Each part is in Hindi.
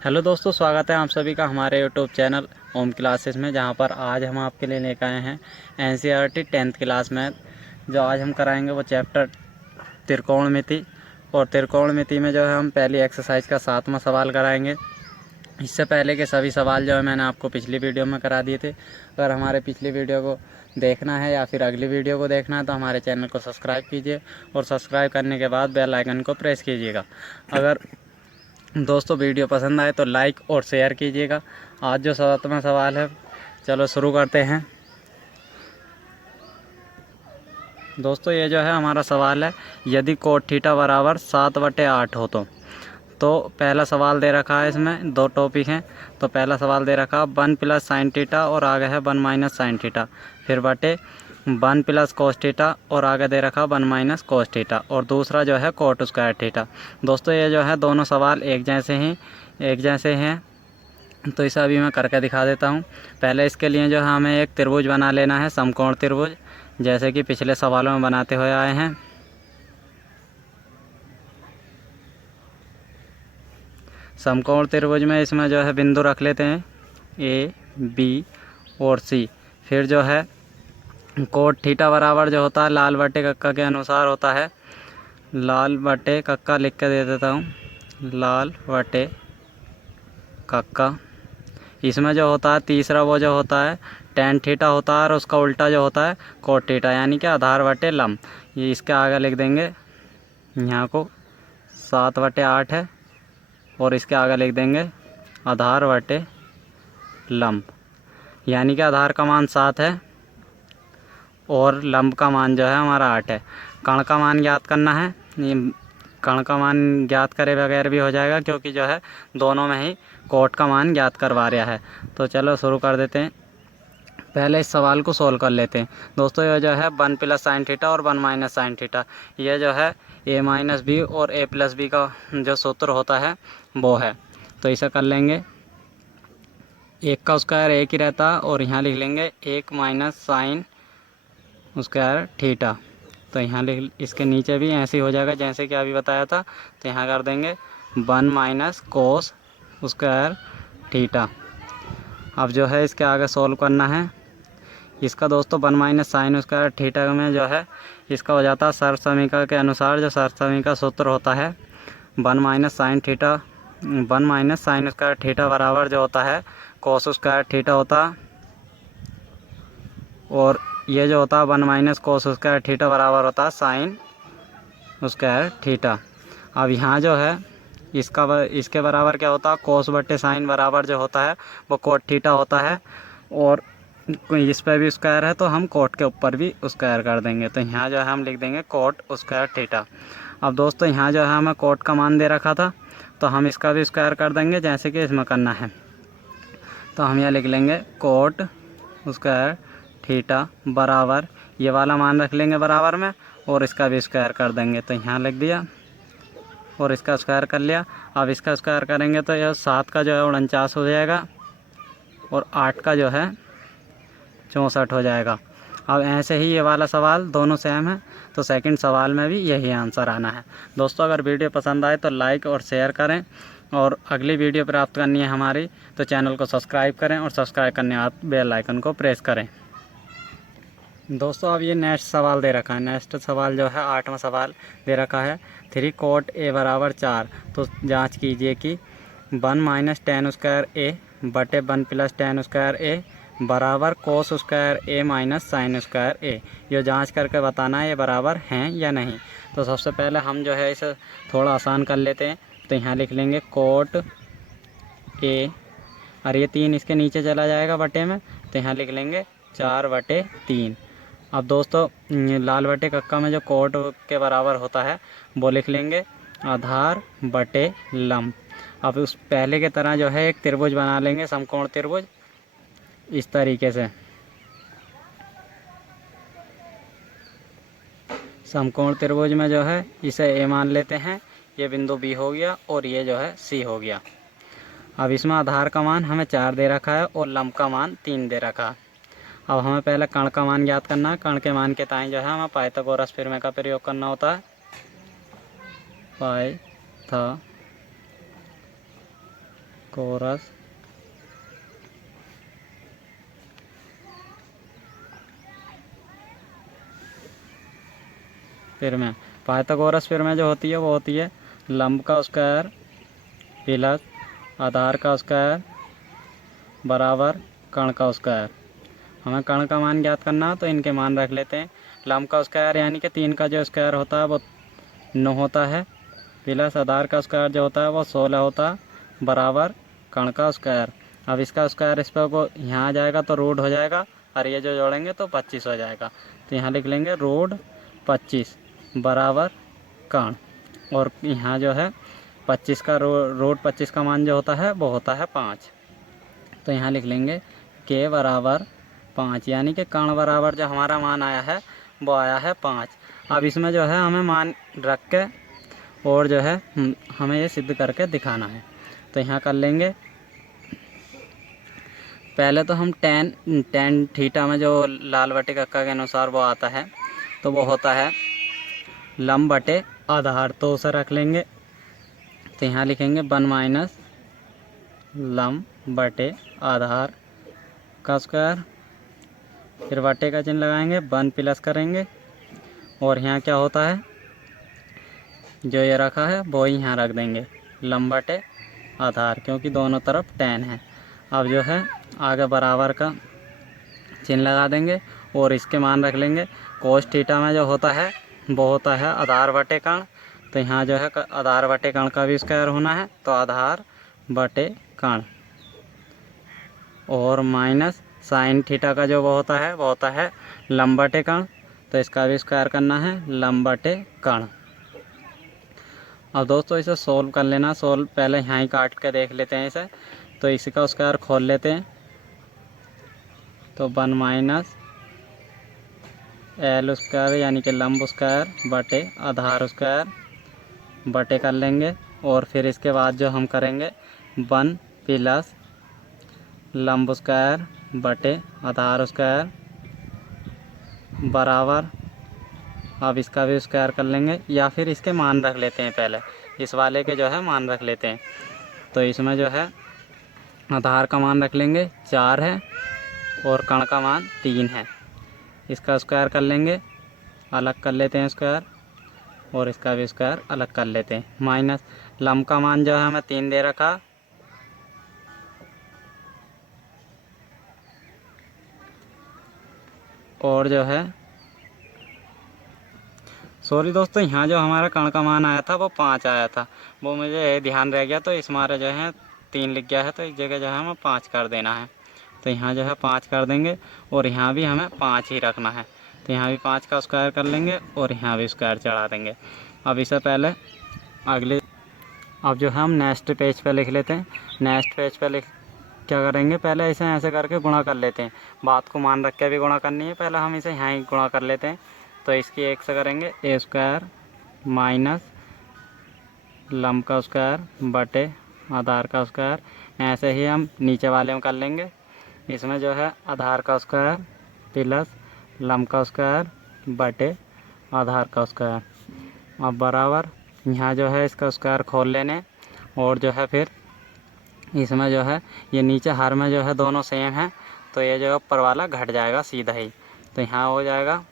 हेलो दोस्तों, स्वागत है आप सभी का हमारे यूट्यूब चैनल ओम क्लासेस में, जहां पर आज हम आपके लिए लेकर आए हैं एनसीईआरटी 10th क्लास में। जो आज हम कराएंगे वो चैप्टर त्रिकोणमिति। और त्रिकोणमिति में जो है हम पहली एक्सरसाइज का 7वां सवाल कराएंगे। इससे पहले के सभी सवाल जो है मैंने आपको पिछली वीडियो में करा दिए थे। अगर हमारे पिछली वीडियो को देखना है या फिर अगली वीडियो को देखना है तो हमारे चैनल को सब्सक्राइब कीजिए और सब्सक्राइब करने के बाद बेल आइकन को प्रेस कीजिएगा। अगर दोस्तों वीडियो पसंद आए तो लाइक और शेयर कीजिएगा। आज जो 7वां सवाल है, चलो शुरू करते हैं। दोस्तों ये जो है हमारा सवाल है, यदि कोट थीटा बराबर 7/8 हो तो पहला सवाल दे रखा है, इसमें दो टॉपिक हैं। तो पहला सवाल दे रखा है 1 + sin थीटा और आगे है 1 - sin थीटा, फिर बटे 1 + cos थीटा और आगे दे रखा 1 - cos थीटा, और दूसरा जो है कोट स्क्वायर थीटा। दोस्तों ये जो है दोनों सवाल एक जैसे हैं। तो इसे अभी मैं करके दिखा देता हूँ। पहले इसके लिए जो है हमें एक त्रिभुज बना लेना है, समकोण त्रिभुज, जैसे कि पिछले सवालों में बनाते हुए आए हैं। समकोण त्रिभुज में इसमें जो है बिंदु रख लेते हैं ए, बी और सी। फिर जो है कोट थीटा बराबर जो होता है लाल बटे कक्का के अनुसार होता है। लाल बटे कक्का लिख के दे देता हूँ, लाल बटे कक्का। इसमें जो होता है तीसरा वो जो होता है tan थीटा होता है, और उसका उल्टा जो होता है कोट थीटा, यानी कि आधार बटे लंब। ये इसके आगे लिख देंगे, यहाँ को 7/8 है और इसके आगे लिख देंगे आधार बटे लंब, यानी कि आधार का मान 7 है और लंब का मान जो है हमारा 8 है। कण का मान ज्ञात करना है। ये कण का मान ज्ञात करे बगैर भी हो जाएगा, क्योंकि जो है दोनों में ही कोट का मान ज्ञात करवा रहा है। तो चलो शुरू कर देते हैं। पहले इस सवाल को सोल्व कर लेते हैं। दोस्तों ये जो है 1 + sin थीटा और 1 - sin थीटा, ये जो है a - b और a + b का जो सूत्र होता है वो है। तो इसे कर लेंगे, एक का स्क्वायर एक ही रहता है और यहाँ लिख लेंगे 1 - sin स्क्वायर थीटा। तो यहाँ लिख, इसके नीचे भी ऐसे ही हो जाएगा जैसे कि अभी बताया था। तो यहाँ कर देंगे 1 - cos स्क्वायर थीटा। अब जो है इसके आगे सोल्व करना है इसका। दोस्तों 1 - sin स्क्वायर थीटा में जो है इसका हो जाता है सर्व समीकरण के अनुसार, जो सर्व समीकरण सूत्र होता है 1 - sin theta, 1 - sin square theta बराबर जो होता है cos स्क्वायर थीटा होता है, और ये जो होता है 1 - cos स्क्वायर थीटा बराबर होता है sin स्क्वायर थीटा। अब यहाँ जो है इसके बराबर क्या होता है, cos बटे sin बराबर जो होता है वो कोट थीटा होता है, और इस पर भी स्क्वायर है तो हम कोट के ऊपर भी स्क्वायर कर देंगे। तो यहाँ जो है हम लिख देंगे कोट स्क्वायर थीटा। अब दोस्तों यहाँ जो है हमें कोट का मान दे रखा था, तो हम इसका भी स्क्वायर कर देंगे जैसे कि इसमें करना है। तो हम यहाँ लिख लेंगे कोट स्क्वायर थीटा बराबर, ये वाला मान रख लेंगे बराबर में, और इसका भी स्क्वायर कर देंगे। तो यहाँ लिख दिया और इसका स्क्वायर कर लिया। अब इसका स्क्वायर करेंगे तो यह 7 का जो है 49 हो जाएगा और 8 का जो है 64 हो जाएगा। अब ऐसे ही ये वाला सवाल दोनों सेम है, तो सेकंड सवाल में भी यही आंसर आना है। दोस्तों अगर वीडियो पसंद आए तो लाइक और शेयर करें, और अगली वीडियो प्राप्त करनी है हमारी तो चैनल को सब्सक्राइब करें, और सब्सक्राइब करने के बाद बेल आइकन को प्रेस करें। दोस्तों अब ये नेक्स्ट सवाल दे रखा है। नेक्स्ट सवाल जो है 8वां सवाल दे रखा है 3 cot a बराबर 4। तो जांच कीजिए कि 1 - tan स्क्वायर a बटे 1 + tan स्क्वायर a बराबर cos square a - sin square a। ये जांच करके बताना है ये बराबर हैं या नहीं। तो सबसे पहले हम जो है इसे थोड़ा आसान कर लेते हैं। तो यहाँ लिख लेंगे कोट a, और ये 3 इसके नीचे चला जाएगा बटे में, तो यहाँ लिख लेंगे 4/3। अब दोस्तों लाल बटे कक्का में जो कोट के बराबर होता है वो लिख लेंगे आधार बटे लंब। अब उस पहले की तरह जो है एक त्रिभुज बना लेंगे, समकोण त्रिभुज, इस तरीके से। समकोण त्रिभुज में जो है इसे ए मान लेते हैं, ये बिंदु बी हो गया और ये जो है सी हो गया। अब इसमें आधार का मान हमें 4 दे रखा है और लंब का मान 3 दे रखा है। अब हमें पहले कण का मान ज्ञात करना है। कण के मान के ताएं जो है हमें पाइथागोरस प्रमेय का प्रयोग करना होता है। पाइथागोरस कोरस फिर में पाइथागोरस फिर में जो होती है वो होती है लंब का स्क्वायर प्लस आधार का स्क्वायर बराबर कर्ण का स्क्वायर। हमें कर्ण का मान ज्ञात करना तो इनके मान रख लेते हैं। लंब का स्क्वायर यानी कि 3 का जो स्क्वायर होता है वो 9 होता है, प्लस आधार का स्क्वायर जो होता है वो 16 होता है, बराबर कर्ण का स्क्वायर। अब इसका स्क्वायर इस पर को यहाँ आ जाएगा तो रूट हो जाएगा, और ये जो जोड़ेंगे तो 25 हो जाएगा। तो यहाँ लिख लेंगे रूट 25 बराबर कर्ण, और यहाँ जो है 25 का रूट 25 का मान जो होता है वो होता है 5। तो यहाँ लिख लेंगे के बराबर 5, यानी कि कर्ण बराबर जो हमारा मान आया है वो आया है 5। अब इसमें जो है हमें मान रख के और जो है हमें ये सिद्ध करके दिखाना है। तो यहाँ कर लेंगे, पहले तो हम टेन थीटा में जो लाल बटे कक्का के अनुसार वो आता है तो वो होता है लंब बटे आधार, तो उसे रख लेंगे। तो यहाँ लिखेंगे 1 माइनस लंब बटे आधार का स्क्वायर, फिर बटे का चिन्ह लगाएंगे, 1 प्लस करेंगे, और यहाँ क्या होता है जो ये रखा है वो ही यहाँ रख देंगे लंब बटे आधार, क्योंकि दोनों तरफ टेन है। अब जो है आगे बराबर का चिन्ह लगा देंगे और इसके मान रख लेंगे। कोस थीटा में जो होता है वो होता है आधार बटे कर्ण, तो यहाँ जो है आधार बटे कर्ण का भी स्क्वायर होना है, तो आधार बटे कर्ण, और माइनस साइन थीटा का जो वो होता है लंब बटे कर्ण, तो इसका भी स्क्वायर करना है लंब बटे कर्ण। अब दोस्तों इसे सोल्व कर लेना। सोल्व पहले यहाँ ही काट के देख लेते हैं इसे, तो इसी का स्क्वायर खोल लेते हैं। तो 1 माइनस एल स्क्वायर यानी कि लंब स्क्वायर बटे आधार स्क्वायर बटे कर लेंगे, और फिर इसके बाद जो हम करेंगे 1 प्लस लंब स्क्वायर बटे आधार स्क्वायर बराबर, अब इसका भी स्क्वायर कर लेंगे, या फिर इसके मान रख लेते हैं, पहले इस वाले के जो है मान रख लेते हैं। तो इसमें जो है आधार का मान रख लेंगे 4 है और कर्ण का मान 3 है, इसका स्क्वायर कर लेंगे, अलग कर लेते हैं स्क्वायर, और इसका भी स्क्वायर अलग कर लेते हैं। माइनस लंब का मान जो है हमें 3 दे रखा, और जो है सॉरी दोस्तों, यहाँ जो हमारा कर्ण का मान आया था वो 5 आया था, वो मुझे ध्यान रह गया, तो इस मारे जो है 3 लिख गया है, तो इस जगह जो है हमें 5 कर देना है। तो यहाँ जो है 5 कर देंगे, और यहाँ भी हमें 5 ही रखना है, तो यहाँ भी 5 का स्क्वायर कर लेंगे और यहाँ भी स्क्वायर चढ़ा देंगे। अब इसे पहले अगले अब जो है हम नेक्स्ट पेज पे लिख लेते हैं। नेक्स्ट पेज पे लिख क्या करेंगे, पहले इसे ऐसे करके गुणा कर लेते हैं, बात को मान रख के भी गुणा करनी है, पहले हम इसे यहाँ ही गुणा कर लेते हैं। तो इसकी 1 से करेंगे ए स्क्वायर माइनस लंब का स्क्वायर बटे आधार का स्क्वायर, ऐसे ही हम नीचे वाले में कर लेंगे। इसमें जो है आधार का स्क्वायर प्लस लंब का स्क्वायर बटे आधार का स्क्वायर, अब बराबर यहाँ जो है इसका स्क्वायर खोल लेने, और जो है फिर इसमें जो है ये नीचे हर में जो है दोनों सेम है, तो ये जो है ऊपर वाला घट जाएगा सीधा ही, तो यहाँ हो जाएगा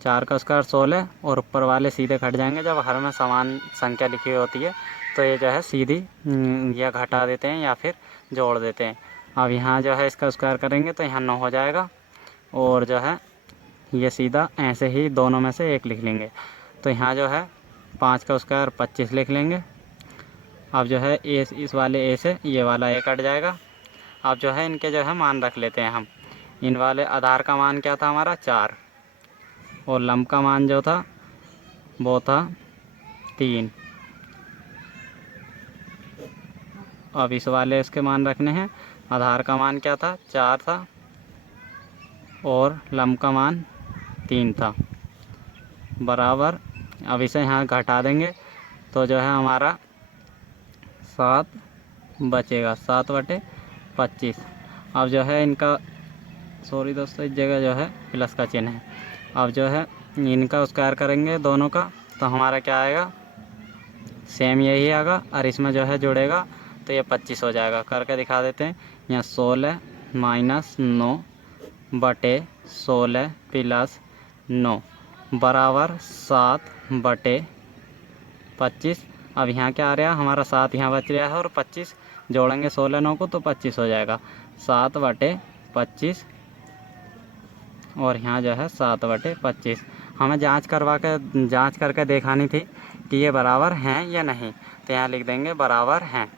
4 का स्क्वायर 16, और ऊपर वाले सीधे घट जाएंगे। जब हर में समान संख्या लिखी हुई होती है तो ये जो है सीधी या घटा देते हैं या फिर जोड़ देते हैं। अब यहाँ जो है इसका स्क्वायर करेंगे तो यहाँ 9 हो जाएगा, और जो है ये सीधा ऐसे ही दोनों में से 1 लिख लेंगे। तो यहाँ जो है 5 का स्क्वायर 25 लिख लेंगे। अब जो है ए इस वाले ए से ये वाला ए कट जाएगा। अब जो है इनके जो है मान रख लेते हैं हम। इन वाले आधार का मान क्या था हमारा 4, और लंब का मान जो था वो था 3। अब इस वाले इसके मान रखने हैं। आधार का मान क्या था 4 था, और लंब का मान 3 था, बराबर। अब इसे यहाँ घटा देंगे तो जो है हमारा 7 बचेगा, 7 बटे 25। अब जो है इनका सॉरी दोस्तों, इस जगह जो है प्लस का चिन्ह है। अब जो है इनका स्क्वायर करेंगे दोनों का, तो हमारा क्या आएगा सेम यही आएगा, और इसमें जो है जुड़ेगा, तो तो ये 25 हो जाएगा। करके दिखा देते हैं। यहाँ 16 माइनस 9 बटे 16 प्लस 9 बराबर 7 बटे 25। अब यहाँ क्या आ रहा है हमारा 7 यहाँ बच रहा है और 25 जोड़ेंगे 16 9 को तो 25 हो जाएगा। 7 बटे 25 और यहाँ जो है 7 बटे 25। हमें जांच करके दिखानी थी कि ये बराबर हैं या नहीं, तो यहाँ लिख देंगे बराबर हैं।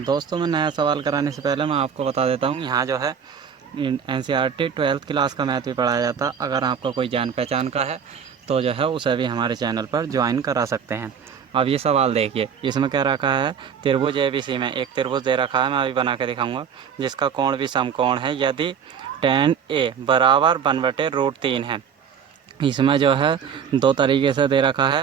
दोस्तों मैं नया सवाल कराने से पहले मैं आपको बता देता हूँ, यहाँ जो है NCERT 12th क्लास का मैथ भी पढ़ाया जाता। अगर आपका कोई जान पहचान का है तो जो है उसे भी हमारे चैनल पर ज्वाइन करा सकते हैं। अब ये सवाल देखिए, इसमें क्या रखा है, त्रिभुज ABC में एक त्रिभुज दे रखा है, मैं अभी बना के दिखाऊंगा, जिसका कोण भी समकोण है यदि tan A बराबर 1/√3 है। इसमें जो है दो तरीके से दे रखा है।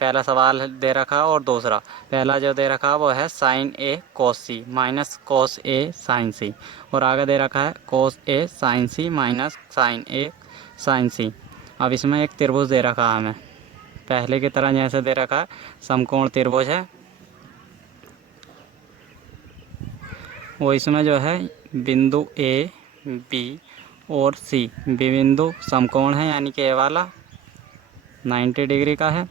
पहला सवाल दे रखा है और दूसरा, पहला जो दे रखा है वो है sin A cos C minus cos A sin C, और आगे दे रखा है cos A sin C minus sin A sin C। अब इसमें एक त्रिभुज दे रखा है हमें, पहले की तरह जैसे दे रखा है समकोण त्रिभुज है वो। इसमें जो है बिंदु A B और C बिंदु समकोण है, यानी कि ये वाला 90 डिग्री का है,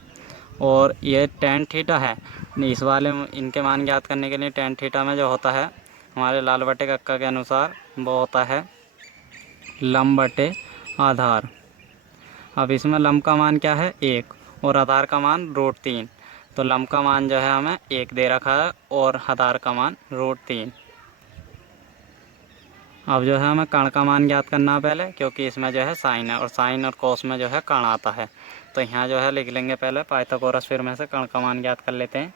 और ये tan थीटा है। इस वाले इनके मान ज्ञात करने के लिए tan थीटा में जो होता है हमारे लाल बटे कक्का के अनुसार वो होता है लंब बटे आधार। अब इसमें लंब का मान क्या है 1 और आधार का मान √3, तो लंब का मान जो है हमें 1 दे रखा है और आधार का मान √3। अब जो है हमें कर्ण का मान ज्ञात करना है पहले, क्योंकि इसमें जो है साइन है और साइन और कोस में जो है कर्ण आता है। तो यहाँ जो है लिख लेंगे पहले पाइथागोरस थ्योरम में से कर्ण का मान ज्ञात कर लेते हैं।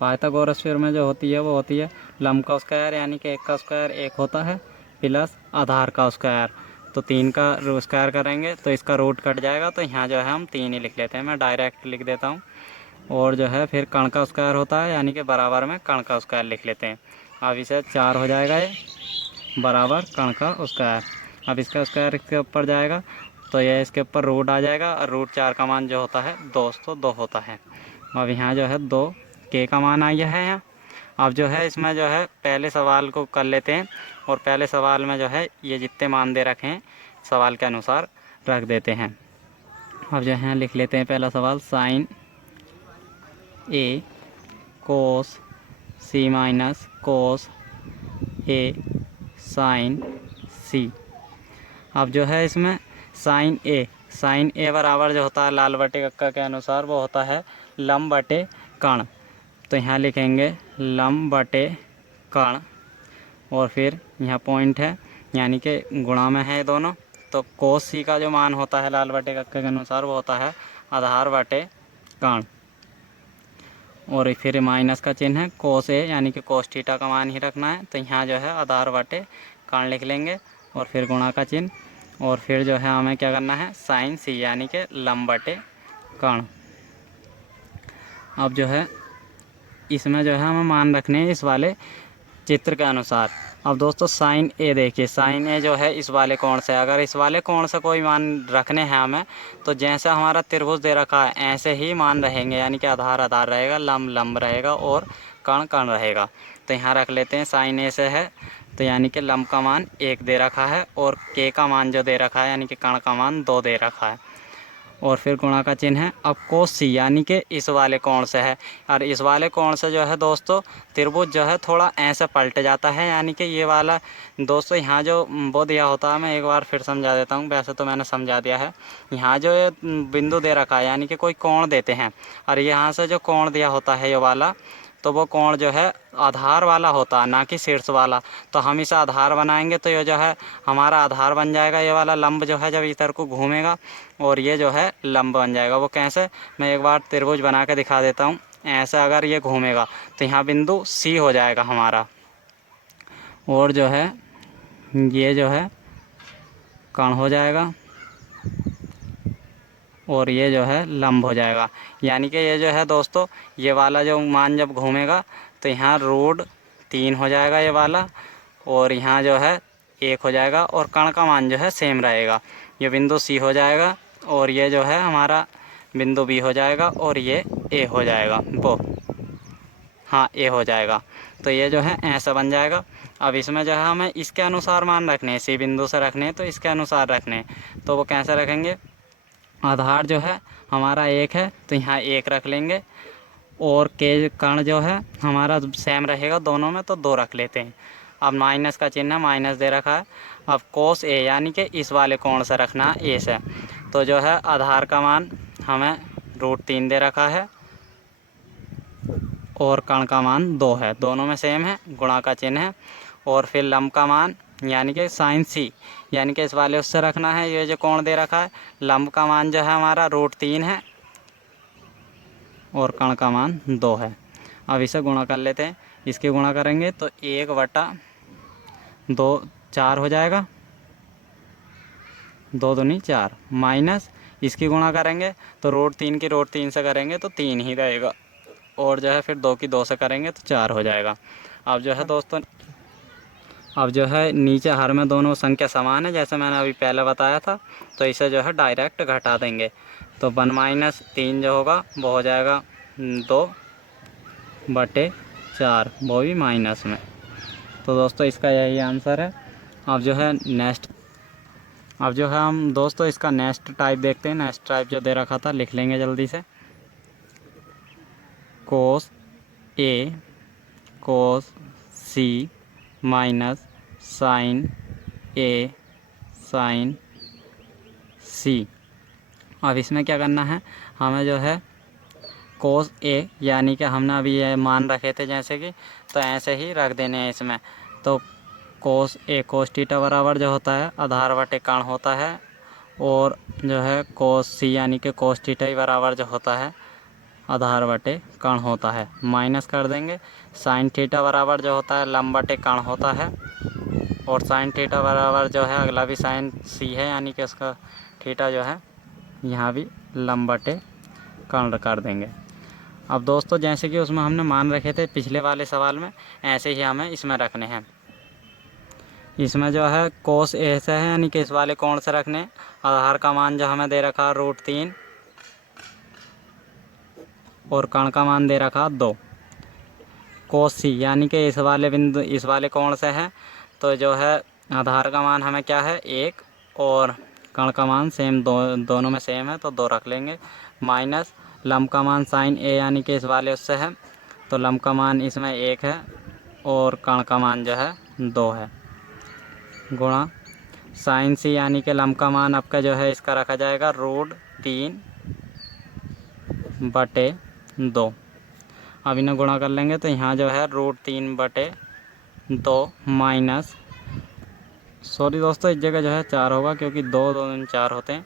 पाइथागोरस थ्योरम में जो होती है वो होती है लंब का स्क्वायर यानी कि 1 का स्क्वायर 1 होता है प्लस आधार का स्क्वायर, तो 3 का स्क्वायर करेंगे तो इसका रूट कट जाएगा, तो यहाँ जो है हम 3 ही लिख लेते हैं। मैं डायरेक्ट लिख देता हूँ। और जो है फिर कर्ण का स्क्वायर होता है यानी कि बराबर में कर्ण का स्क्वायर लिख लेते हैं। अब इसे 4 हो जाएगा ये बराबर कर्ण का स्क्वायर। अब इसका स्क्वायर इसके ऊपर जाएगा तो यह इसके ऊपर रूट आ जाएगा, और √4 का मान जो होता है 2 होता है। अब यहाँ जो है 2 के का मान आ गया है यहाँ। अब जो है इसमें जो है पहले सवाल को कर लेते हैं, और पहले सवाल में जो है ये जितने मान दे रखे हैं सवाल के अनुसार रख देते हैं। अब जो है लिख लेते हैं पहला सवाल sin A cos C minus cos A sin C। अब जो है इसमें sin A बराबर जो होता है लाल बटे कक्का के अनुसार वो होता है लंब बटे कर्ण, तो यहाँ लिखेंगे लंब बटे कर्ण, और फिर यहाँ पॉइंट है यानी कि गुणा में है दोनों, तो कोस सी का जो मान होता है लाल बटे कक्के के अनुसार वो होता है आधार बटे कर्ण, और फिर माइनस का चिन्ह है कोस ए यानी कि कोस थीटा का मान ही रखना है, तो यहाँ जो है आधार बटे कर्ण लिख लेंगे और फिर गुणा का चिन्ह, और फिर जो है हमें क्या करना है साइन सी यानी कि लंब बटे कर्ण। अब जो है इसमें जो है हमें मान रखने हैं इस वाले चित्र के अनुसार। अब दोस्तों साइन ए देखिए, साइन ए जो है इस वाले कोण से, अगर इस वाले कोण से कोई मान रखने हैं हमें तो जैसे हमारा त्रिभुज दे रखा है ऐसे ही मान रहेंगे, यानी कि आधार आधार रहेगा, लंब लंब रहेगा और कर्ण कर्ण रहेगा। तो यहाँ रख लेते हैं साइन ए से है तो यानी कि लंब का मान 1 दे रखा है और के का मान जो दे रखा है यानी कि कर्ण का मान 2 दे रखा है, और फिर गुणा का चिन्ह है। अब कोस सी यानी कि इस वाले कोण से है, और इस वाले कोण से जो है दोस्तों त्रिभुज जो है थोड़ा ऐसे पलट जाता है, यानी कि ये वाला दोस्तों यहाँ जो वो दिया होता है, मैं एक बार फिर समझा देता हूँ, वैसे तो मैंने समझा दिया है। यहाँ जो ये बिंदु दे रखा है यानी कि कोई कोण देते हैं, और यहाँ से जो कोण दिया होता है ये वाला, तो वो कोण जो है आधार वाला होता है ना कि शीर्ष वाला, तो हम इसे आधार बनाएंगे तो ये जो है हमारा आधार बन जाएगा, ये वाला लंब जो है जब इधर को घूमेगा और ये जो है लंब बन जाएगा। वो कैसे, मैं एक बार त्रिभुज बना के दिखा देता हूँ। ऐसे अगर ये घूमेगा तो यहाँ बिंदु सी हो जाएगा हमारा, और जो है ये जो है कर्ण हो जाएगा और ये जो है लंब हो जाएगा। यानी कि ये जो है दोस्तों, ये वाला जो मान जब घूमेगा तो यहाँ रूट 3 हो जाएगा ये वाला, और यहाँ जो है 1 हो जाएगा, और कर्ण का मान जो है सेम रहेगा। ये बिंदु सी हो जाएगा और ये जो है हमारा बिंदु बी हो जाएगा और ये ए हो जाएगा, वो हाँ ए हो जाएगा। तो ये जो है ऐसा बन जाएगा। अब इसमें जो है हमें इसके अनुसार मान रखने हैं, सी बिंदु से रखने हैं तो इसके अनुसार रखने हैं। तो वो कैसे रखेंगे, आधार जो है हमारा 1 है तो यहाँ 1 रख लेंगे, और के कर्ण जो है हमारा सेम रहेगा दोनों में तो 2 रख लेते हैं। अब माइनस का चिन्ह माइनस दे रखा है। अब कोस ए यानी कि इस वाले कोण से रखना है ए से, तो जो है आधार का मान हमें √3 दे रखा है और कर्ण का मान 2 है, दोनों में सेम है, गुणा का चिन्ह है। और फिर लंब का मान यानी कि साइन सी, यानी कि इस वाले उससे रखना है, ये जो कोण दे रखा है। लंब का मान जो है हमारा √3 है और कर्ण का मान 2 है। अब इसे गुणा कर लेते हैं, इसके गुणा करेंगे तो 1/2 4 हो जाएगा, 2 दूनी 4, माइनस इसकी गुणा करेंगे तो √3 की √3 से करेंगे तो 3 ही रहेगा, और जो है फिर 2 की 2 से करेंगे तो 4 हो जाएगा। अब जो है दोस्तों, अब जो है नीचे हर में दोनों संख्या समान है जैसे मैंने अभी पहले बताया था, तो इसे जो है डायरेक्ट घटा देंगे। तो 1 - 3 जो होगा वो हो जाएगा 2/4, वो भी माइनस में। तो दोस्तों इसका यही आंसर है। अब जो है हम दोस्तों इसका नेक्स्ट टाइप देखते हैं। नेक्स्ट टाइप जो दे रखा था लिख लेंगे जल्दी से, कोस ए कोस सी माइनस साइन ए साइन सी। अब इसमें क्या करना है, हमें जो है कोस ए यानी कि हमने अभी ये मान रखे थे जैसे कि, तो ऐसे ही रख देने हैं इसमें। तो कोस ए कोस थीटा बराबर जो होता है आधार बटे कर्ण होता है, और जो है कोस सी यानी कि कोस थीटा ही बराबर जो होता है आधार बटे कर्ण होता है, माइनस कर देंगे। साइन थीटा बराबर जो होता है लंब बटे कर्ण होता है, और साइन थीटा बराबर जो है अगला भी साइन सी है, यानी कि उसका थीटा जो है यहाँ भी लंब बटे कर्ण कर देंगे। अब दोस्तों जैसे कि उसमें हमने मान रखे थे पिछले वाले सवाल में, ऐसे ही हमें इसमें रखने हैं। इसमें जो है कोस ए से है यानी कि इस वाले कोण से रखने। आधार का मान जो हमें दे रखा है √3 और कर्ण का मान दे रखा 2। कोस सी यानी कि इस वाले बिंदु इस वाले कोण से है, तो जो है आधार का मान हमें क्या है 1, और कर्ण का मान सेम दोनों में सेम है तो 2 रख लेंगे, माइनस लंब का मान साइन ए यानी कि इस वाले उससे है, तो लंब का मान इसमें 1 है और कर्ण का मान जो है 2 है, गुणा साइन सी यानी कि लंब का मान आपका जो है इसका रखा जाएगा √3/2। अब इन्हें गुणा कर लेंगे तो यहाँ जो है √3/2 माइनस, सॉरी दोस्तों इस जगह जो है 4 होगा क्योंकि 2 2 4 होते हैं,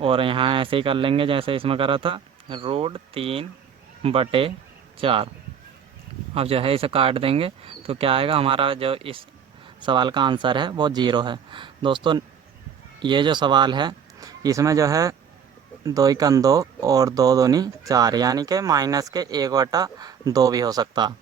और यहाँ ऐसे ही कर लेंगे जैसे इसमें करा था √3/4। अब जो है इसे काट देंगे तो क्या आएगा, हमारा जो इस सवाल का आंसर है वो 0 है। दोस्तों ये जो सवाल है इसमें जो है 2 × 2 और 2 दूनी 4 यानी कि माइनस के 1/2 भी हो सकता।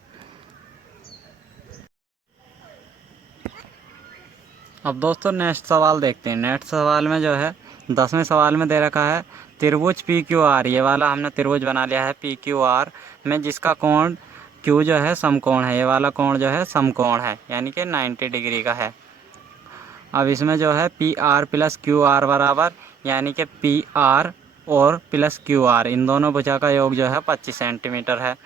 अब दोस्तों नेक्स्ट सवाल देखते हैं। नेक्स्ट सवाल में जो है 10वें सवाल में दे रखा है त्रिभुज PQR, ये वाला हमने त्रिभुज बना लिया है PQR में, जिसका कोण Q जो है समकोण है, ये वाला कोण जो है समकोण है यानी कि 90 डिग्री का है। अब इसमें जो है PR + QR बराबर, यानी कि PR और प्लस QR इन दोनों भुजा का योग जो है 25 सेंटीमीटर है,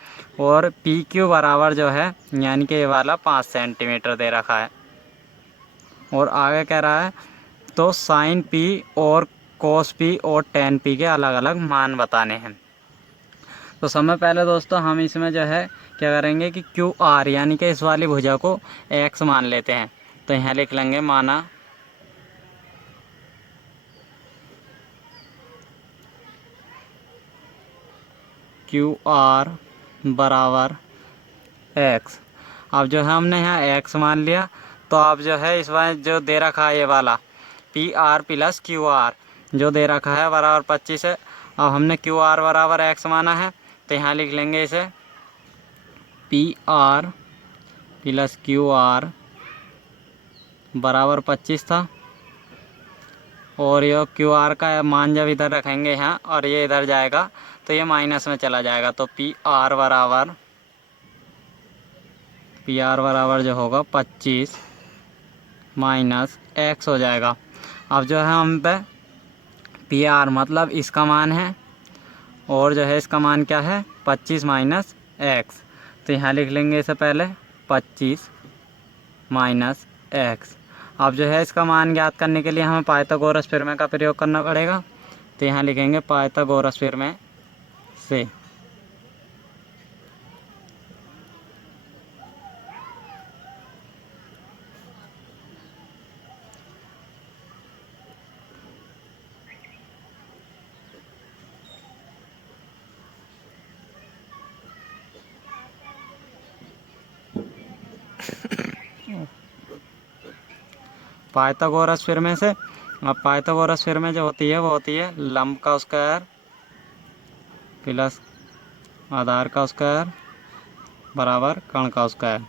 और PQ बराबर जो है यानी कि ये वाला 5 सेंटीमीटर दे रखा है। और आगे कह रहा है तो साइन P और कोस P और टेन P के अलग अलग मान बताने हैं। तो समय पहले दोस्तों हम इसमें जो है क्या करेंगे कि QR यानी कि इस वाली भुजा को X मान लेते हैं, तो यहाँ लिख लेंगे माना QR बराबर X। अब जो है हमने यहाँ X मान लिया, तो अब जो है इस बार जो दे रखा है ये वाला P R plus Q R जो दे रखा है बराबर 25 है। अब हमने क्यू आर बराबर एक्स माना है तो यहाँ लिख लेंगे इसे P R plus Q R बराबर 25 था, और ये क्यू आर का मान जब इधर रखेंगे यहाँ और ये इधर जाएगा तो ये माइनस में चला जाएगा, तो पी आर बराबर जो होगा 25 माइनस एक्स हो जाएगा। अब जो है हम पे पी आर मतलब इसका मान है और जो है इसका मान क्या है 25 माइनस एक्स, तो यहाँ लिख लेंगे इसे पहले 25 माइनस एक्स। अब जो है इसका मान ज्ञात करने के लिए हमें पाइथागोरस प्रमेय का प्रयोग करना पड़ेगा, तो यहाँ लिखेंगे पाइथागोरस प्रमेय से पाइथागोरस प्रमेय से। अब पाइथागोरस प्रमेय जो होती है वो होती है लंब का स्क्वायर प्लस आधार का स्क्वायर बराबर कर्ण का स्क्वायर।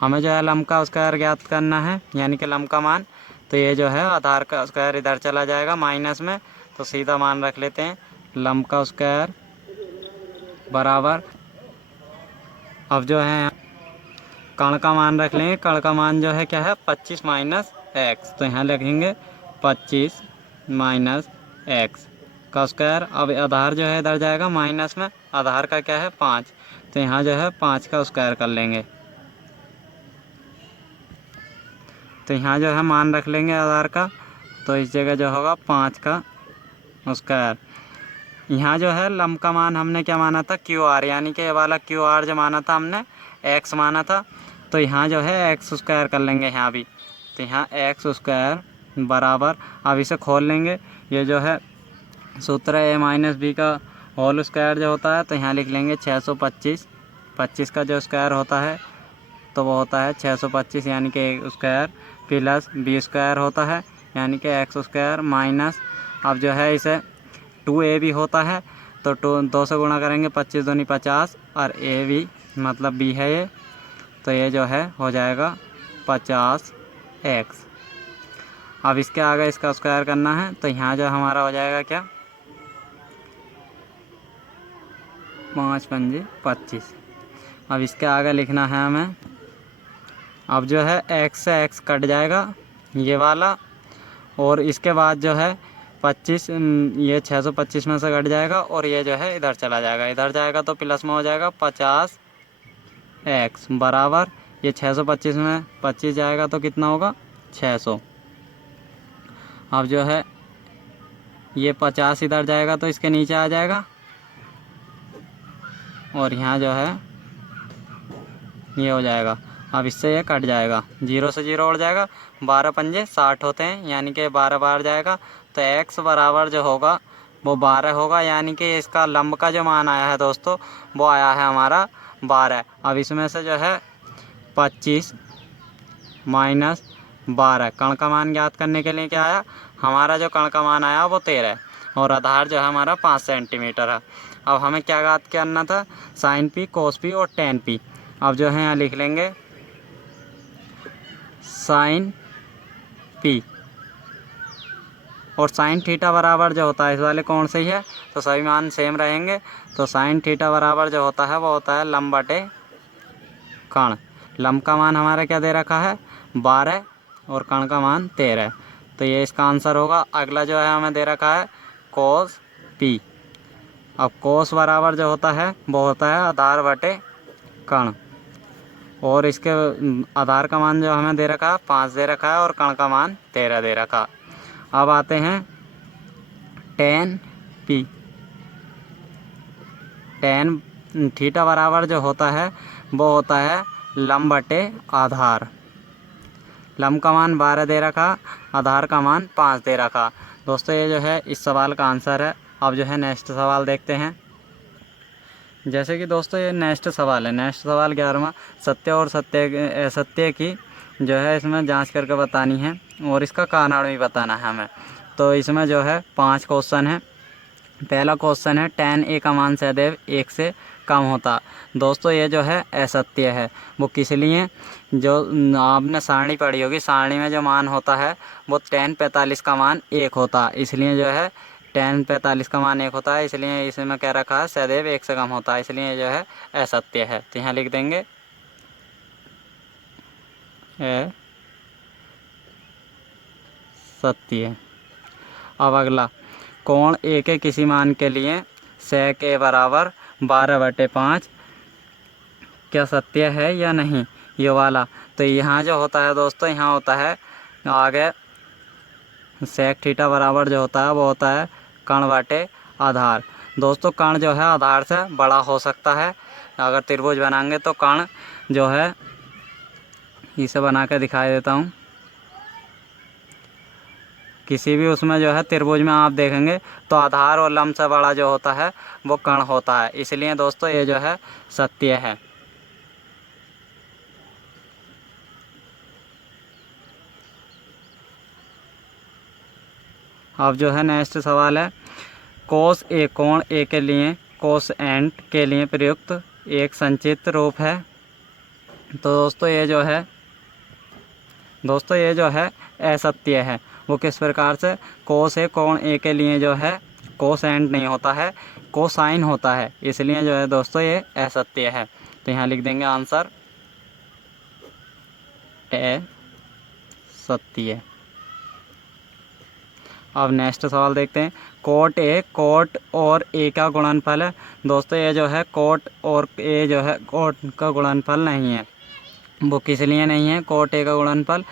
हमें जो है लंब का स्क्वायर ज्ञात करना है यानी कि लंब का मान, तो ये जो है आधार का स्क्वायर इधर चला जाएगा माइनस में, तो सीधा मान रख लेते हैं लंब का स्क्वायर बराबर, अब जो है कर्ण का मान रख लेंगे, कर्ण का मान जो है क्या है 25 माइनस एक्स, तो यहाँ लिखेंगे 25 माइनस एक्स का स्क्वायर। अब आधार जो है इधर जाएगा माइनस में, आधार का क्या है 5, तो यहाँ जो है 5 का स्क्वायर कर लेंगे, तो यहाँ जो है मान रख लेंगे आधार का, तो इस जगह जो होगा 5 का स्क्वायर। यहाँ जो है लंब का मान हमने क्या माना था क्यू आर, यानी कि ये वाला क्यू आर जो माना था हमने एक्स माना था, तो यहाँ जो है एक्स स्क्वायर कर लेंगे यहाँ भी, तो यहाँ एक्स स्क्वायर बराबर, अब इसे खोल लेंगे, ये जो है सूत्र है ए माइनस बी का होल स्क्वायर जो होता है, तो यहाँ लिख लेंगे 625, 25 का जो स्क्वायर होता है तो वो होता है 625 यानी कि स्क्वायर प्लस बी स्क्वायर होता है यानी कि एक्स स्क्वायर माइनस, अब जो है इसे 2a भी होता है तो 2 से गुणा करेंगे 25 दूनी 50 और a भी मतलब b है ये, तो ये जो है हो जाएगा 50x। अब इसके आगे इसका स्क्वायर करना है, तो यहाँ जो हमारा हो जाएगा क्या 5 पंजे 25। अब इसके आगे लिखना है हमें, अब जो है x से x कट जाएगा ये वाला, और इसके बाद जो है 25 ये 625 में से कट जाएगा और ये जो है इधर चला जाएगा, इधर जाएगा तो प्लस में हो जाएगा 50x बराबर, ये 625 में 25 जाएगा तो कितना होगा 600। अब जो है ये 50 इधर जाएगा तो इसके नीचे आ जाएगा, और यहाँ जो है ये हो जाएगा, अब इससे ये कट जाएगा, 0 से 0 उड़ जाएगा, 12 पंजे 60 होते हैं यानी कि 12 बार जाएगा, तो x बराबर जो होगा वो 12 होगा, यानी कि इसका लंब का जो मान आया है दोस्तों वो आया है हमारा 12। अब इसमें से जो है 25 माइनस 12 कर्ण का मान ज्ञात करने के लिए क्या आया, हमारा जो कर्ण का मान आया वो 13 और आधार जो है हमारा 5 सेंटीमीटर है। अब हमें क्या ज्ञात करना था साइन पी कोस पी और टेन पी। अब जो है यहाँ लिख लेंगे साइन पी और साइन थीटा बराबर जो होता है इस वाले कोण से ही है तो सभी मान सेम रहेंगे, तो साइन थीटा बराबर जो होता है वो होता है लंब बटे कर्ण। लंब का मान हमारा क्या दे रखा है 12 और कर्ण का मान 13, तो ये इसका आंसर होगा। अगला जो है हमें दे रखा है कोस पी। अब कोस बराबर जो होता है वो होता है आधार बटे कर्ण, और इसके आधार का मान जो हमें दे रखा है 5 दे रखा है और कर्ण का मान 13 दे रखा। अब आते हैं टेन पी। टेन थीटा बराबर जो होता है वो होता है लंब बटे आधार। लंब का मान 12 दे रखा, आधार का मान 5 दे रखा। दोस्तों ये जो है इस सवाल का आंसर है। अब जो है नेक्स्ट सवाल देखते हैं। जैसे कि दोस्तों ये नेक्स्ट सवाल है, नेक्स्ट सवाल 11वां सत्य और सत्य की जो है इसमें जांच करके बतानी है और इसका कारण भी बताना है हमें। तो इसमें जो है 5 क्वेश्चन है। पहला क्वेश्चन है tan a का मान सदैव 1 से कम होता। दोस्तों ये जो है असत्य है। वो किस लिए? जो आपने सारणी पढ़ी होगी, सारणी में जो मान होता है वो tan 45 का मान 1 होता, इसलिए जो है tan 45 का मान 1 होता है, इसलिए इसमें कह रखा है सदैव 1 से कम होता है, इसलिए जो है असत्य है। तो यहाँ लिख देंगे सत्य। अब अगला, कोण ए के किसी मान के लिए sec a बराबर 12/5 क्या सत्य है या नहीं, ये वाला। तो यहाँ जो होता है दोस्तों, यहाँ होता है आगे sec थीटा बराबर जो होता है वो होता है कण बटे आधार। दोस्तों कण जो है आधार से बड़ा हो सकता है। अगर त्रिभुज बनाएंगे तो कण जो है, इसे बना के दिखाई देता हूँ, किसी भी उसमें जो है त्रिभुज में आप देखेंगे तो आधार और लंब से बड़ा जो होता है वो कण होता है, इसलिए दोस्तों ये जो है सत्य है। अब जो है नेक्स्ट सवाल है, कोस ए कोण ए के लिए कोस एंट के लिए प्रयुक्त एक संचित रूप है। तो दोस्तों ये जो है असत्य है। वो किस प्रकार से? कोस ए कोण ए के लिए जो है कोस एंट नहीं होता है, कोसाइन होता है, इसलिए जो है दोस्तों ये असत्य है। तो यहाँ लिख देंगे आंसर असत्य। अब नेक्स्ट सवाल देखते हैं, कोट ए कोट और ए का गुणनफल है। दोस्तों ये जो है कोट और ए जो है कोट का गुणनफल नहीं है। वो किस लिए नहीं है कोट ए का गुणनफल?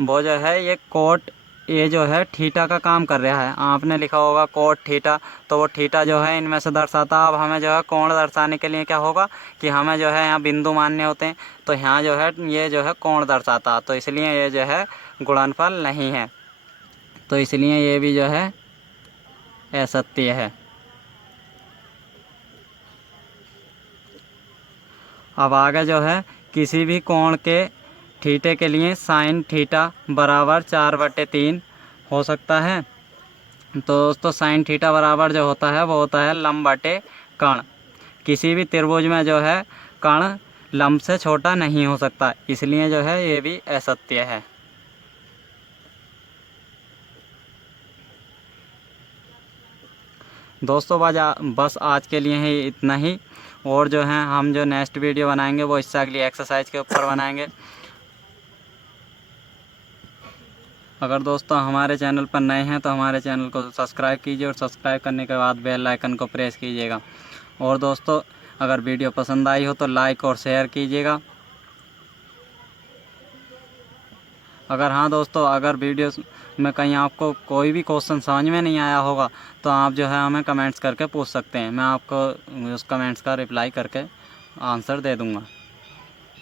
वो जो है ये कोट ए जो है थीटा का काम कर रहा है। आपने लिखा होगा कोट थीटा, तो वो थीटा जो है इनमें से दर्शाता। अब हमें जो है कोण दर्शाने के लिए क्या होगा कि हमें जो है यहाँ बिंदु मानने होते हैं, तो यहाँ जो है ये जो है कोण दर्शाता, तो इसलिए ये जो है गुणनफल नहीं है, तो इसलिए ये भी जो है असत्य है। अब आगे जो है, किसी भी कोण के थीटे के लिए साइन थीटा बराबर 4/3 हो सकता है। तो दोस्तों साइन थीटा बराबर जो होता है वो होता है लंब बटे कण। किसी भी त्रिभुज में जो है कण लंब से छोटा नहीं हो सकता, इसलिए जो है ये भी असत्य है। दोस्तों बस आज के लिए ही इतना ही, और जो है हम जो नेक्स्ट वीडियो बनाएंगे वो इससे अगली एक्सरसाइज के ऊपर बनाएंगे। अगर दोस्तों हमारे चैनल पर नए हैं तो हमारे चैनल को सब्सक्राइब कीजिए और सब्सक्राइब करने के बाद बेल आइकन को प्रेस कीजिएगा। और दोस्तों अगर वीडियो पसंद आई हो तो लाइक और शेयर कीजिएगा। अगर वीडियो में कहीं आपको कोई भी क्वेश्चन समझ में नहीं आया होगा तो आप जो है हमें कमेंट्स करके पूछ सकते हैं, मैं आपको उस कमेंट्स का रिप्लाई करके आंसर दे दूँगा।